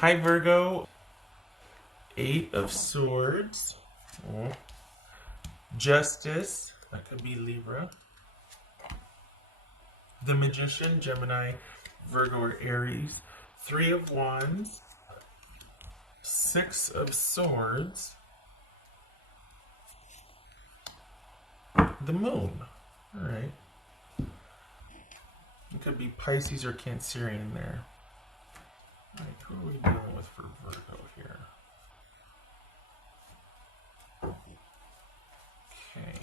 Hi Virgo, Eight of Swords, oh. Justice, that could be Libra, the Magician, Gemini, Virgo, or Aries, Three of Wands, Six of Swords, the Moon. All right. It could be Pisces or Cancerian there. All right, who are we dealing with for Virgo here? Okay.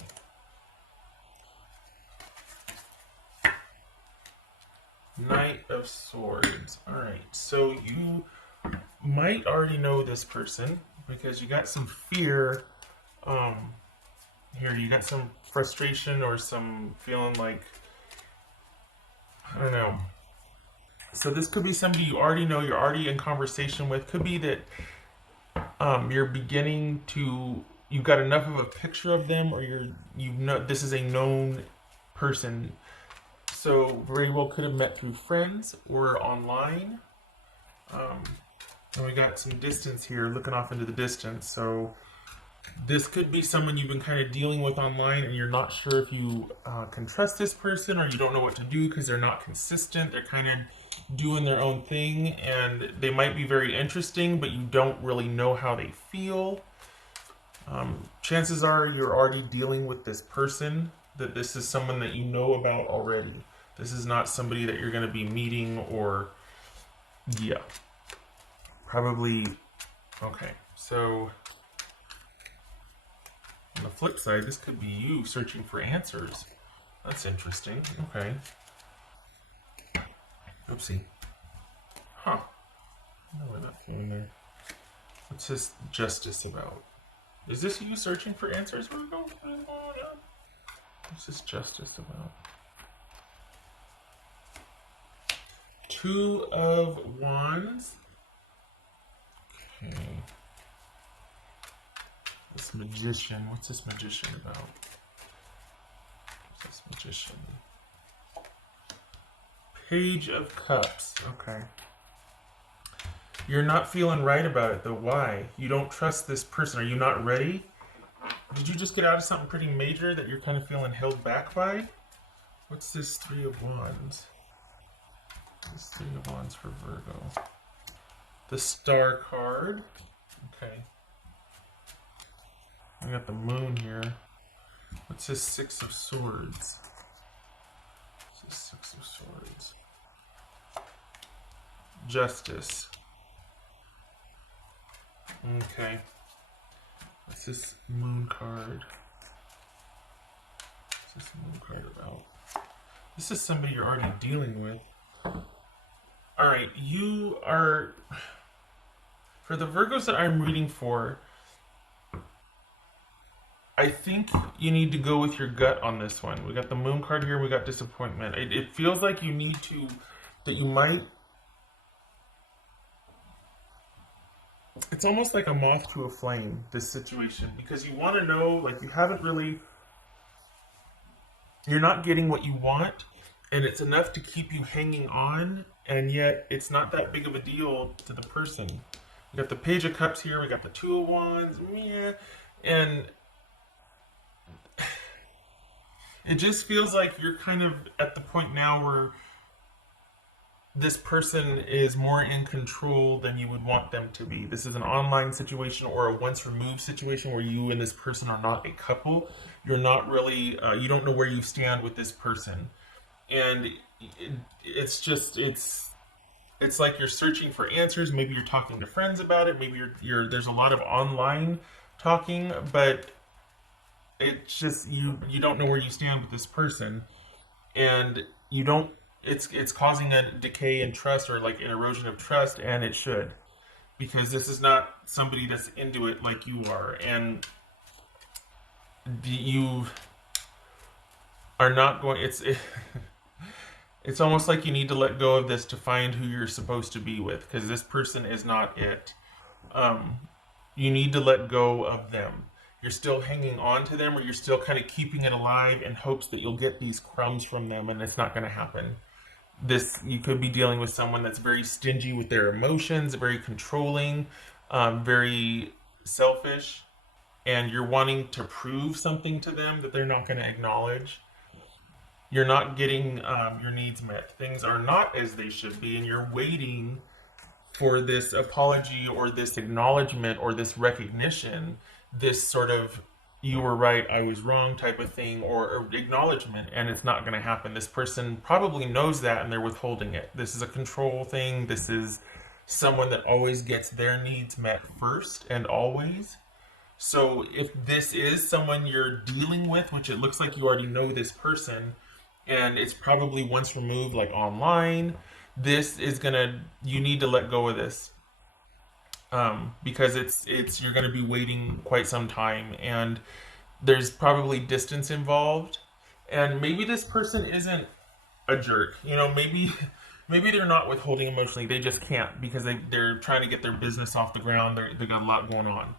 Knight of Swords. All right, so you might already know this person because you got some fear. Here you got some frustration or some feeling like, I don't know. So this could be somebody you already know, you're already in conversation with. Could be that you're beginning to, you've got enough of a picture of them, or you know this is a known person. So very well could have met through friends or online. And we got some distance here, looking off into the distance. So this could be someone you've been kind of dealing with online, and you're not sure if you can trust this person, or you don't know what to do because they're not consistent. They're kind of doing their own thing, and they might be very interesting, but you don't really know how they feel. Chances are you're already dealing with this person, that this is someone that you know about already. This is not somebody that you're going to be meeting or, yeah. Probably, okay. So, on the flip side, this could be you searching for answers. That's interesting. Okay. Oopsie. Huh. No, we're not feeling there. What's this justice about? Is this you searching for answers, Virgo? What's this justice about? Two of Wands. Okay. This Magician. What's this Magician about? What's this Magician? Page of Cups. Okay. You're not feeling right about it, though. Why? You don't trust this person. Are you not ready? Did you just get out of something pretty major that you're kind of feeling held back by? What's this Three of Wands? This Three of Wands for Virgo. The Star card. Okay. I got the Moon here. What's this Six of Swords? What's this Six of Swords? Justice. Okay. What's this Moon card? What's this Moon card about? This is somebody you're already dealing with. Alright, you are... For the Virgos that I'm reading for, I think you need to go with your gut on this one. We got the Moon card here, we got disappointment. It feels like you need to, that you might, it's almost like a moth to a flame, this situation, because you want to know, like you haven't really, you're not getting what you want, and it's enough to keep you hanging on, and yet it's not that big of a deal to the person. We got the Page of Cups here, we got the Two of Wands, yeah, and it just feels like you're kind of at the point now where this person is more in control than you would want them to be. This is an online situation or a once removed situation where you and this person are not a couple. You're not really, you don't know where you stand with this person. And it's just, it's like you're searching for answers. Maybe you're talking to friends about it. Maybe there's a lot of online talking, but it's just you don't know where you stand with this person, and you don't. It's causing a decay in trust, or like an erosion of trust, and it should, because this is not somebody that's into it like you are, and you are not going. It's almost like you need to let go of this to find who you're supposed to be with, because this person is not it. You need to let go of them. You're still hanging on to them, or you're still kind of keeping it alive in hopes that you'll get these crumbs from them, and it's not going to happen. This, you could be dealing with someone that's very stingy with their emotions, very controlling, very selfish, and you're wanting to prove something to them that they're not going to acknowledge. You're not getting your needs met. Things are not as they should be, and you're waiting for this apology or this acknowledgement or this recognition, this sort of "you were right, I was wrong" type of thing, or acknowledgement, and it's not going to happen. This person probably knows that and they're withholding it. This is a control thing. This is someone that always gets their needs met first and always. So if this is someone you're dealing with, which it looks like you already know this person, and it's probably once removed, like online, this is gonna, you need to let go of this, because it's you're gonna be waiting quite some time, and there's probably distance involved, and maybe this person isn't a jerk. Maybe maybe they're not withholding emotionally. They just can't because they're trying to get their business off the ground. They got a lot going on.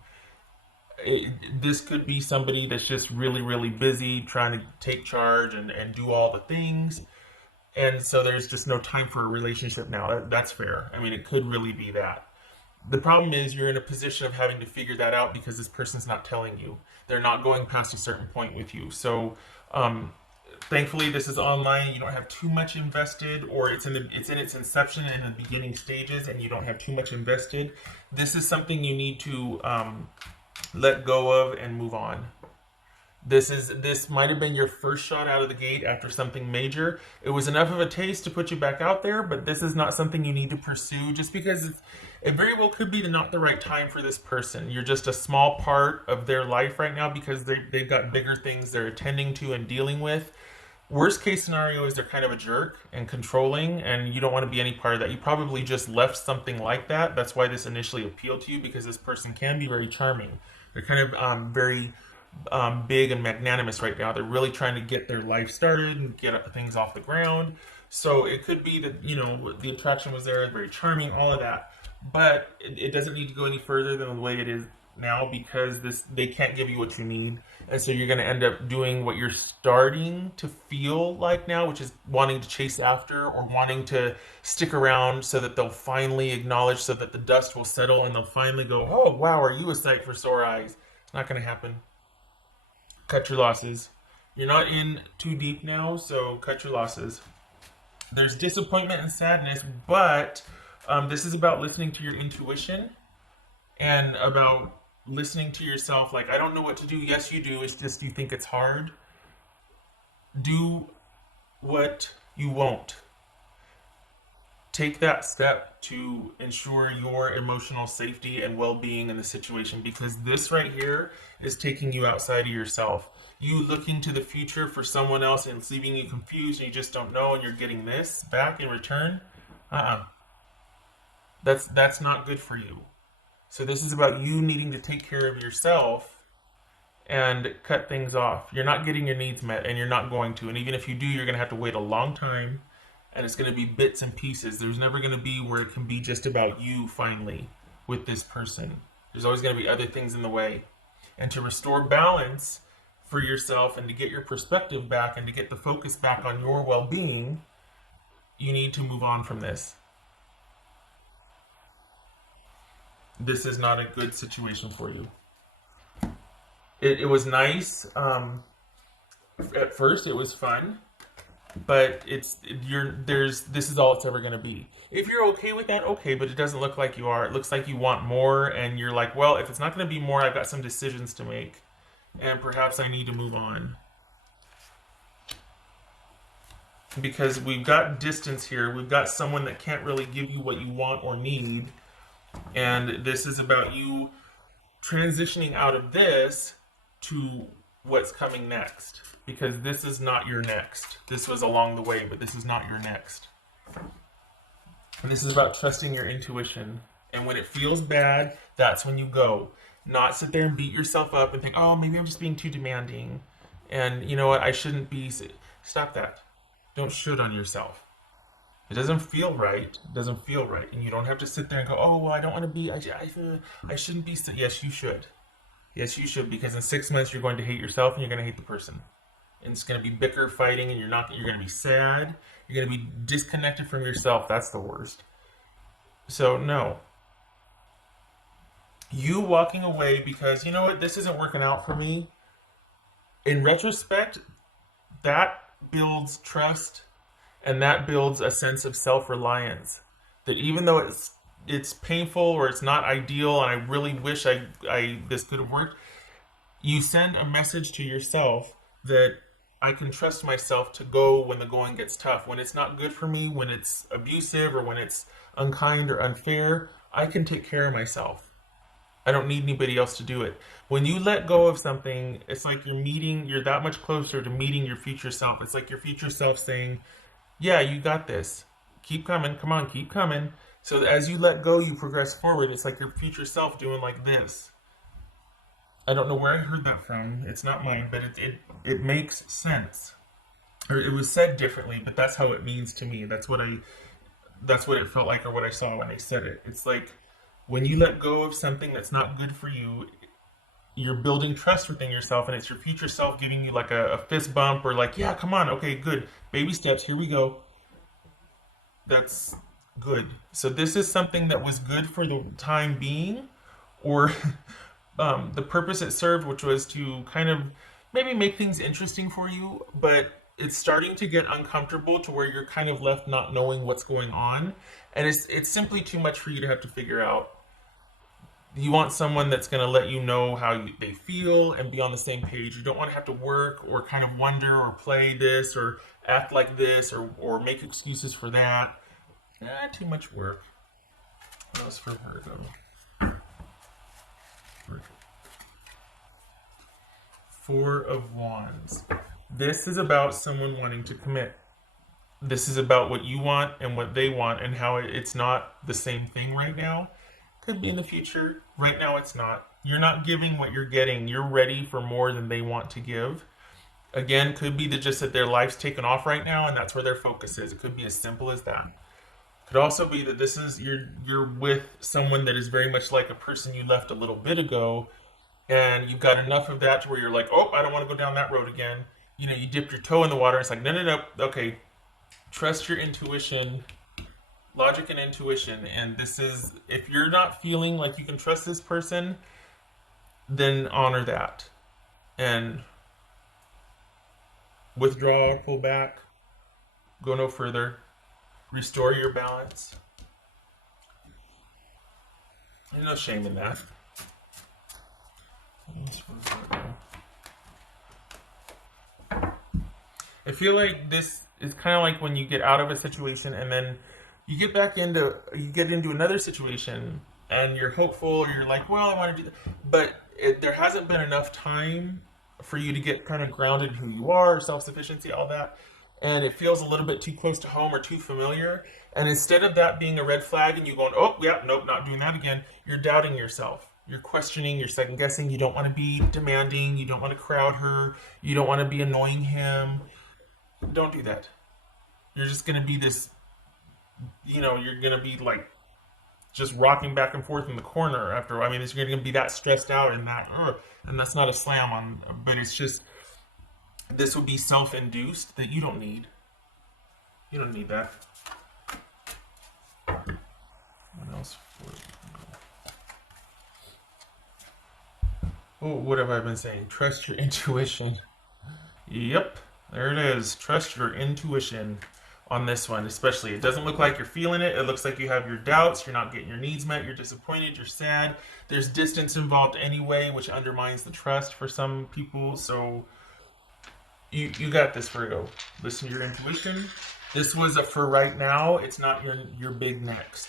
This could be somebody that's just really, really busy trying to take charge and do all the things. And so there's just no time for a relationship now. That's fair. I mean, it could really be that. The problem is you're in a position of having to figure that out because this person's not telling you. They're not going past a certain point with you. So, thankfully, this is online. You don't have too much invested, or it's in its inception and in the beginning stages, and you don't have too much invested. This is something you need to let go of and move on. This might have been your first shot out of the gate after something major. It was enough of a taste to put you back out there, but this is not something you need to pursue just because it very well could be not the right time for this person. You're just a small part of their life right now because they've got bigger things they're attending to and dealing with. Worst case scenario is they're kind of a jerk and controlling, and you don't want to be any part of that. You probably just left something like that. That's why this initially appealed to you, because this person can be very charming. They're kind of very big and magnanimous right now. They're really trying to get their life started and get things off the ground. So it could be that, the attraction was there, very charming, all of that. But it doesn't need to go any further than the way it is now, because they can't give you what you need. And so you're going to end up doing what you're starting to feel like now, which is wanting to chase after or wanting to stick around so that they'll finally acknowledge, so that the dust will settle and they'll finally go, "Oh, wow, are you a sight for sore eyes?" It's not going to happen. Cut your losses. You're not in too deep now, so cut your losses. There's disappointment and sadness, but this is about listening to your intuition and about listening to yourself. Like, I don't know what to do. Yes, you do. It's just you think it's hard. Do what you won't. Take that step to ensure your emotional safety and well-being in the situation, because this right here is taking you outside of yourself. You looking to the future for someone else and it's leaving you confused and you just don't know, and you're getting this back in return. Uh-uh. That's not good for you. So this is about you needing to take care of yourself and cut things off. You're not getting your needs met, and you're not going to. And even if you do, you're going to have to wait a long time, and it's going to be bits and pieces. There's never going to be where it can be just about you finally with this person. There's always going to be other things in the way. And to restore balance for yourself and to get your perspective back and to get the focus back on your well-being, you need to move on from this. This is not a good situation for you. It was nice. At first, it was fun, but this is all it's ever going to be. If you're okay with that, okay, but it doesn't look like you are. It looks like you want more, and you're like, well, if it's not going to be more, I've got some decisions to make, and perhaps I need to move on. Because we've got distance here. We've got someone that can't really give you what you want or need, and this is about you transitioning out of this to what's coming next, because this is not your next. This was along the way, but this is not your next. And this is about trusting your intuition. And when it feels bad, that's when you go. Not sit there and beat yourself up and think, oh, maybe I'm just being too demanding. And you know what? I shouldn't be. Stop that. Don't should on yourself. It doesn't feel right. It doesn't feel right. And you don't have to sit there and go, oh, well, I don't want to be, I shouldn't be. Yes, you should. Yes, you should, because in 6 months you're going to hate yourself and you're going to hate the person. and it's going to be bicker fighting, and you're going to be sad. You're going to be disconnected from yourself. That's the worst. So no, you walking away because you know what, this isn't working out for me. In retrospect, that builds trust, and that builds a sense of self-reliance. That even though it's painful or it's not ideal, and I really wish I this could have worked, you send a message to yourself that I can trust myself to go when the going gets tough. When it's not good for me, when it's abusive or when it's unkind or unfair, I can take care of myself. I don't need anybody else to do it. When you let go of something, it's like you're that much closer to meeting your future self. It's like your future self saying, yeah, you got this. Keep coming. Come on, keep coming. So as you let go, you progress forward. It's like your future self doing like this. I don't know where I heard that from. It's not mine, but it makes sense. Or it was said differently, but that's how it means to me. That's what it felt like, or what I saw when they said it. It's like when you let go of something that's not good for you, you're building trust within yourself, and it's your future self giving you like a fist bump, or like, yeah, come on, okay, good. Baby steps, here we go. That's good. So this is something that was good for the time being, or the purpose it served, which was to kind of maybe make things interesting for you, but it's starting to get uncomfortable to where you're kind of left not knowing what's going on, and it's simply too much for you to have to figure out. You want someone that's going to let you know how they feel and be on the same page. You don't want to have to work or kind of wonder or play this or act like this or make excuses for that. Too much work. What else for Virgo? Four of Wands. This is about someone wanting to commit. This is about what you want and what they want, and how it's not the same thing right now. Could be in the future. Right now it's not. You're not giving what you're getting. You're ready for more than they want to give. Again, could be that just that their life's taken off right now and that's where their focus is. It could be as simple as that. Could also be that this is you're with someone that is very much like a person you left a little bit ago, and you've got enough of that to where you're like, oh, I don't want to go down that road again. You know, you dipped your toe in the water. It's like, no, no, no. Okay, trust your intuition, logic and intuition. And this is, if you're not feeling like you can trust this person, then honor that and withdraw, pull back, go no further, restore your balance. There's no shame in that. I feel like this is kind of like when you get out of a situation and then you get into another situation and you're hopeful, or you're like, well, I want to do that, but there hasn't been enough time for you to get kind of grounded in who you are, self-sufficiency, all that, and it feels a little bit too close to home or too familiar. And instead of that being a red flag and you going, oh yeah, nope, not doing that again, you're doubting yourself. You're questioning, you're second guessing, you don't want to be demanding, you don't want to crowd her, you don't want to be annoying him. Don't do that. You're just going to be this, you're going to be like just rocking back and forth in the corner after. I mean, you're going to be that stressed out and and that's not a slam on, but it's just, this would be self-induced that you don't need. You don't need that. What else? Oh, what have I been saying? Trust your intuition. Yep, there it is. Trust your intuition on this one, especially. It doesn't look like you're feeling it. It looks like you have your doubts. You're not getting your needs met. You're disappointed. You're sad. There's distance involved anyway, which undermines the trust for some people. So you got this, Virgo. Listen to your intuition. This was a for right now. It's not your big next.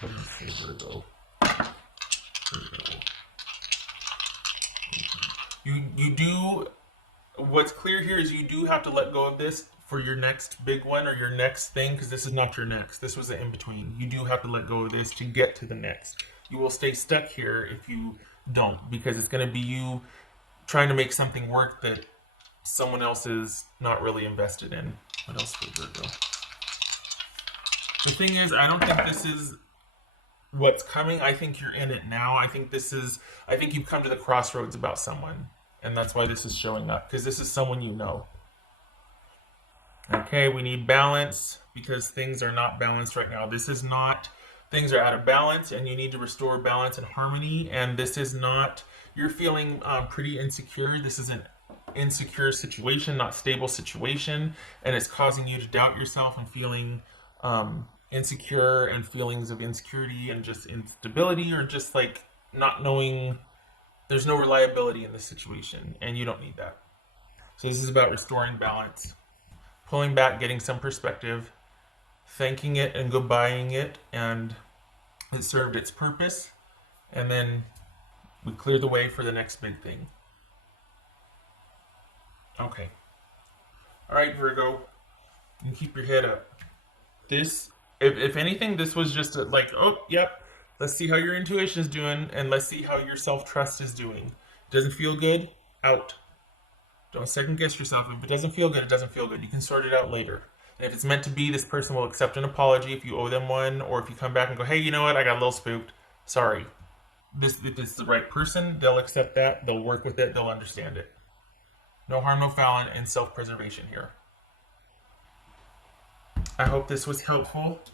Let me see, Virgo. Virgo. You do, what's clear here is you do have to let go of this for your next big one or your next thing, because this is not your next. This was an in-between. You do have to let go of this to get to the next. You will stay stuck here if you don't, because it's going to be you trying to make something work that someone else is not really invested in. What else for Virgo? The thing is, I don't think this is what's coming. I think you're in it now. I think you've come to the crossroads about someone. And that's why this is showing up, because this is someone you know. Okay, we need balance because things are not balanced right now. This is not, things are out of balance and you need to restore balance and harmony. And this is not, you're feeling pretty insecure. This is an insecure situation, not stable situation. And it's causing you to doubt yourself and feeling insecure and feelings of insecurity and just instability or just like not knowing, there's no reliability in this situation. And you don't need that. So this is about restoring balance, pulling back, getting some perspective, thanking it and goodbying it, and it served its purpose. And then we clear the way for the next big thing. Okay. All right, Virgo, you can keep your head up. This, if anything, this was just like, oh, yep, let's see how your intuition is doing, and let's see how your self trust is doing. Doesn't feel good? Out. Don't second guess yourself. If it doesn't feel good, it doesn't feel good. You can sort it out later. And if it's meant to be, this person will accept an apology if you owe them one, or if you come back and go, hey, you know what, I got a little spooked. Sorry. If it's the right person, they'll accept that, they'll work with it, they'll understand it. No harm, no foul, and self-preservation here. I hope this was helpful.